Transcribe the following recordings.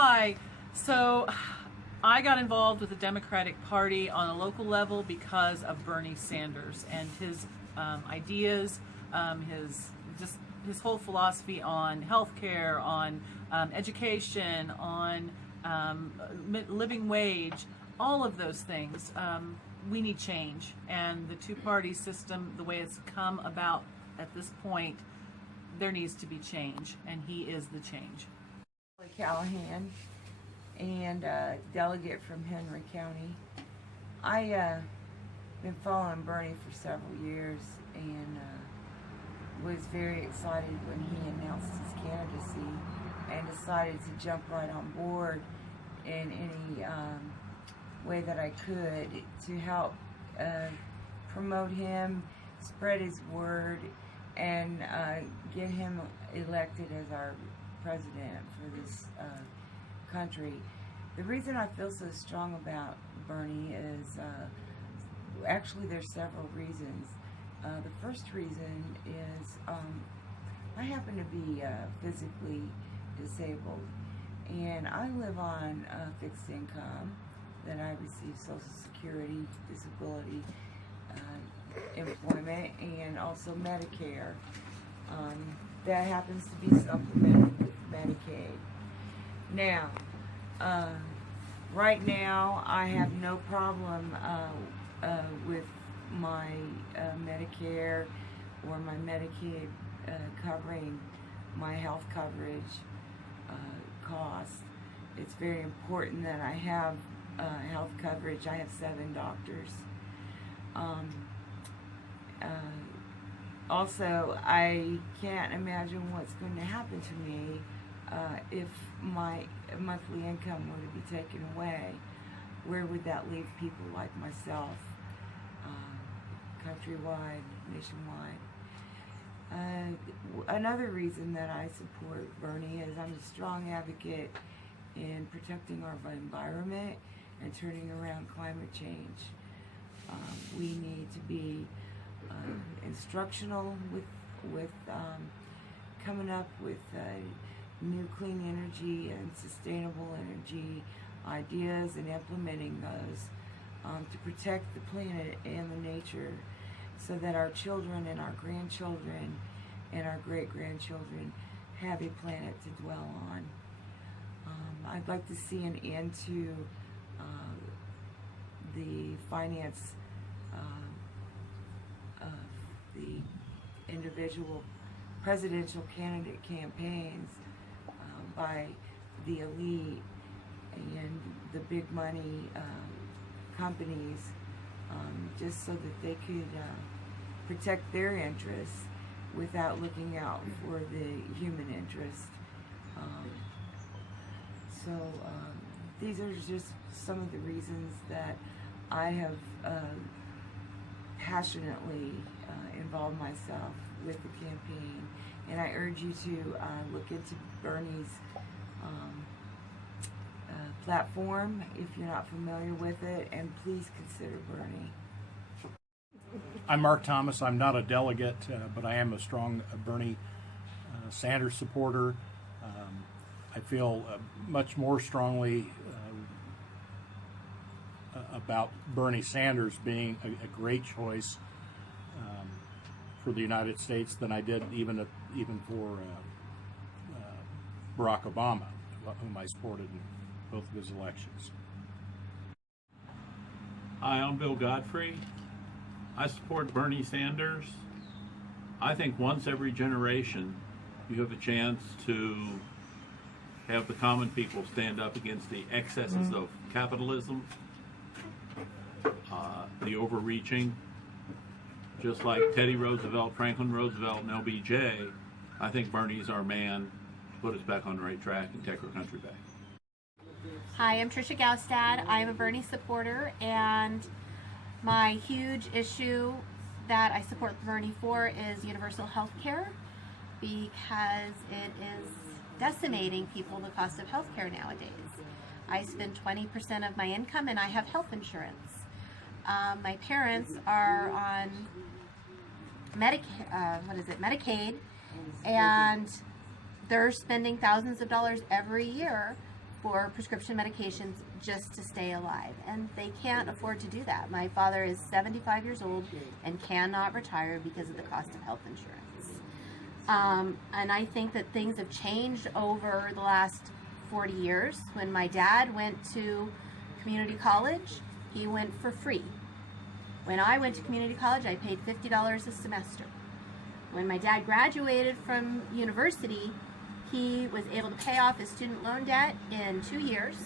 Hi. So I got involved with the Democratic Party on a local level because of Bernie Sanders and his ideas, his whole philosophy on healthcare, on education, on living wage, all of those things. We need change, and the two-party system, the way it's come about at this point, there needs to be change, and he is the change. Callahan, and delegate from Henry County. I been following Bernie for several years, and was very excited when he announced his candidacy, and decided to jump right on board in any way that I could to help promote him, spread his word, and get him elected as our president for this country. The reason I feel so strong about Bernie is actually there's several reasons. The first reason is I happen to be physically disabled, and I live on fixed income that I receive Social Security, disability, employment, and also Medicare. That happens to be supplemented with Medicaid. Now, right now, I have no problem with my Medicare or my Medicaid covering my health coverage costs. It's very important that I have health coverage. I have 7 doctors. Also, I can't imagine what's going to happen to me if my monthly income were to be taken away. Where would that leave people like myself, countrywide, nationwide? Another reason that I support Bernie is I'm a strong advocate in protecting our environment and turning around climate change. We need to be instructional with coming up with new clean energy and sustainable energy ideas and implementing those to protect the planet and the nature, so that our children and our grandchildren and our great-grandchildren have a planet to dwell on. I'd like to see an end to the finance of the individual presidential candidate campaigns by the elite and the big money companies, just so that they could protect their interests without looking out for the human interest. These are just some of the reasons that I have passionately involved myself with the campaign, and I urge you to look into Bernie's platform if you're not familiar with it, and please consider Bernie. I'm Mark Thomas. I'm not a delegate, but I am a strong Bernie Sanders supporter. I feel much more strongly about Bernie Sanders being a great choice for the United States than I did even for Barack Obama, whom I supported in both of his elections. Hi, I'm Bill Godfrey. I support Bernie Sanders. I think once every generation you have a chance to have the common people stand up against the excesses of capitalism, the overreaching, just like Teddy Roosevelt, Franklin Roosevelt, and LBJ. I think Bernie's our man to put us back on the right track and take our country back. Hi, I'm Tricia Gaustad. I'm a Bernie supporter, and my huge issue that I support Bernie for is universal health care, because it is decimating people, the cost of health care nowadays. I spend 20% of my income and I have health insurance. My parents are on Medicaid, and they're spending thousands of dollars every year for prescription medications just to stay alive, and they can't afford to do that. My father is 75 years old and cannot retire because of the cost of health insurance. And I think that things have changed over the last 40 years. When my dad went to community college, he went for free. When I went to community college, I paid $50 a semester. When my dad graduated from university, he was able to pay off his student loan debt in 2 years,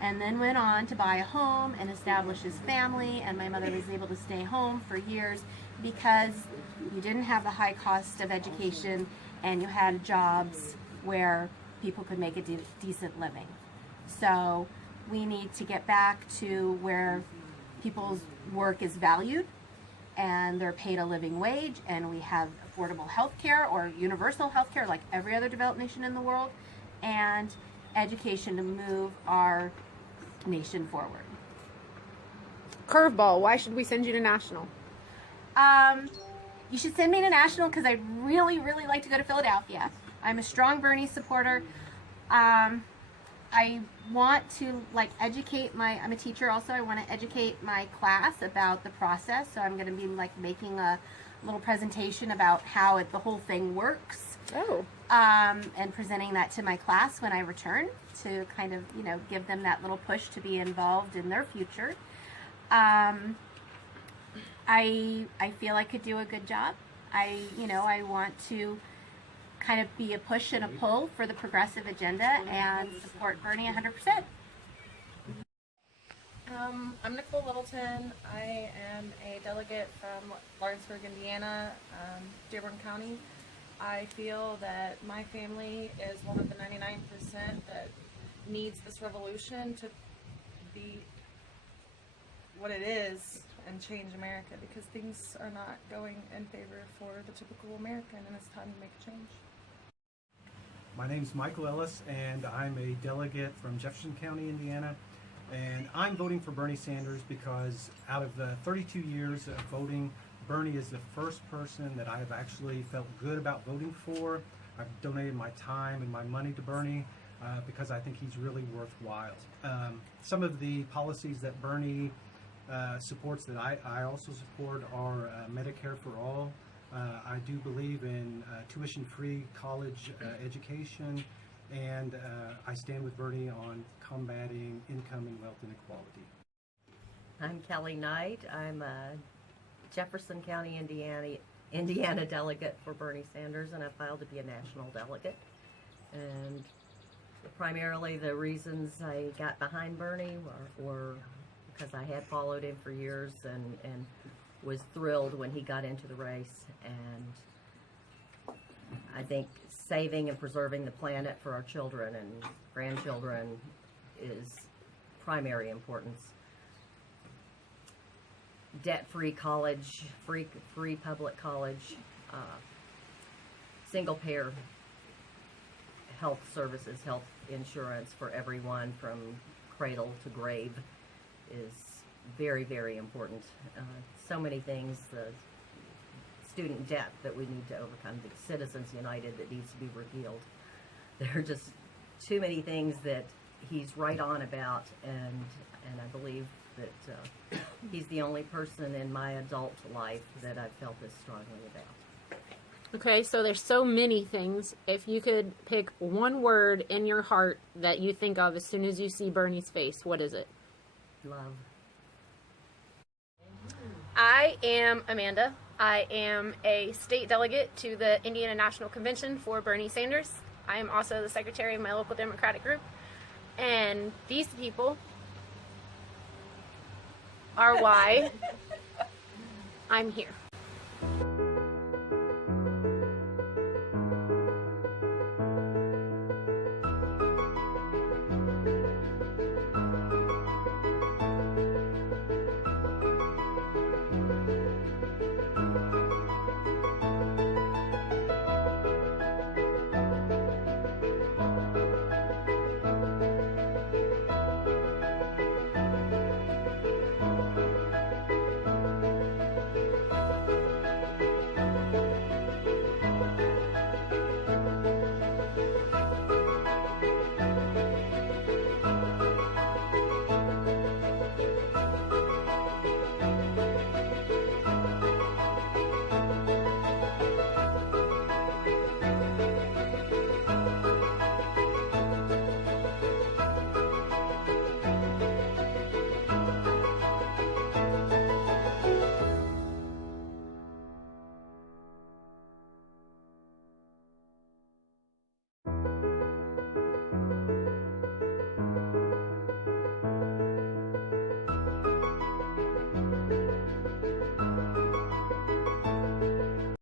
and then went on to buy a home and establish his family, and my mother was able to stay home for years because you didn't have the high cost of education and you had jobs where people could make a decent living. So we need to get back to where people's work is valued and they're paid a living wage, and we have affordable health care or universal health care like every other developed nation in the world, and education to move our nation forward. Curveball, why should we send you to national? You should send me to national because I'd really, really like to go to Philadelphia. I'm a strong Bernie supporter. I want to educate I'm a teacher also. I want to educate my class about the process. So I'm going to be making a little presentation about how the whole thing works. Oh. And presenting that to my class when I return to kind of, give them that little push to be involved in their future. I feel I could do a good job. I want to kind of be a push and a pull for the progressive agenda and support Bernie 100%. I'm Nicole Littleton. I am a delegate from Lawrenceburg, Indiana, Dearborn County. I feel that my family is one of the 99% that needs this revolution to be what it is and change America, because things are not going in favor for the typical American, and it's time to make a change. My name's Michael Ellis, and I'm a delegate from Jefferson County, Indiana. And I'm voting for Bernie Sanders because out of the 32 years of voting, Bernie is the first person that I have actually felt good about voting for. I've donated my time and my money to Bernie because I think he's really worthwhile. Some of the policies that Bernie supports that I also support are Medicare for all. I do believe in tuition-free college education, and I stand with Bernie on combating income and wealth inequality. I'm Kelly Knight. I'm a Jefferson County, Indiana delegate for Bernie Sanders, and I filed to be a national delegate. And primarily the reasons I got behind Bernie were because I had followed him for years and was thrilled when he got into the race. And I think saving and preserving the planet for our children and grandchildren is primary importance. Debt-free college, free public college, single-payer health services, health insurance for everyone from cradle to grave is very, very important. So many things, the student debt that we need to overcome, the Citizens United that needs to be repealed. There are just too many things that he's right on about, and I believe that he's the only person in my adult life that I've felt this strongly about. Okay, so there's so many things. If you could pick one word in your heart that you think of as soon as you see Bernie's face, what is it? Love. I am Amanda. I am a state delegate to the Indiana National Convention for Bernie Sanders. I am also the secretary of my local Democratic group. And these people are why I'm here.